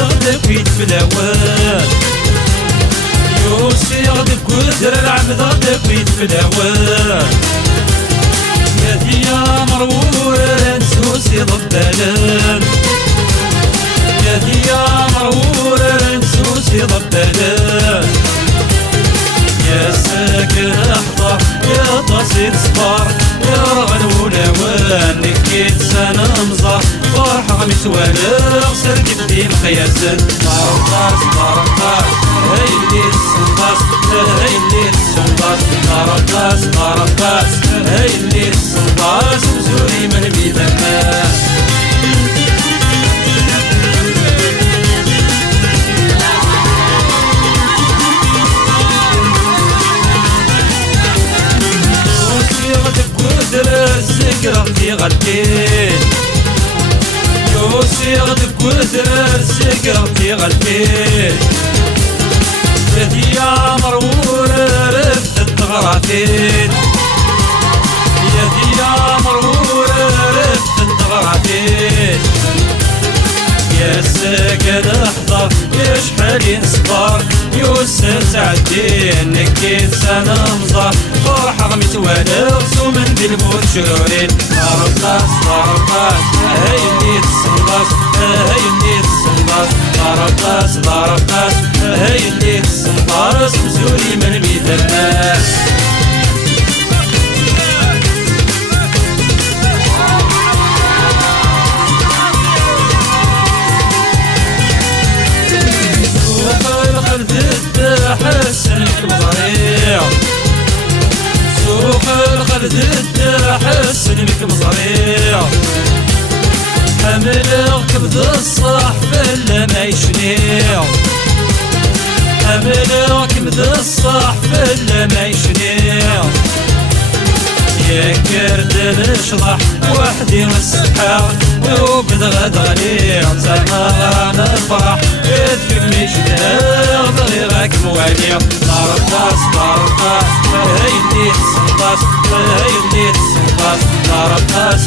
العمد في الأول يوسي غدك ودر العمد في الأول يا ديا مرور نسوسي ضبالن يا ديا مرور نسوسي ضبالن يا ساكن احضر يا تصير صبر يا رغل ولوان نكيت سنة مزار فرحة متوالغ سرقت دي مخياسن طرقاس طرقاس هاي اللي السنقاس هاي اللي السنقاس طرقاس طرقاس هاي اللي السنقاس وزوري من بيد الناس السكرة في غلتين يوسي غدك ودر السكرة في غلتين يا مرور رفت غراتين يا مرور رفت غراتين يا ساكن احضر يا شحال نصبر يوسف تعدين نكيت سنة مزار فرحة متوالغ سومن بالبوت شرورين طرقاس طرقاس هاي اللي تسنقاس هاي اللي تسنقاس طرقاس طرقاس هاي اللي تسنقاس وزوري من بيد الناس حسن مصاريع سوق الخلد حسن بك مصاريع حمل كبد الصح فلا ما يشنيع حمل كبد الصح فلا ما يشنيع يا كرد نشرح وحدي والسحار وبد غد غليع زمان الفرح يدفني جدار بغيرك مواليع طرقاس طرقاس هاي اللي تسنقاس هاي اللي تسنقاس طرقاس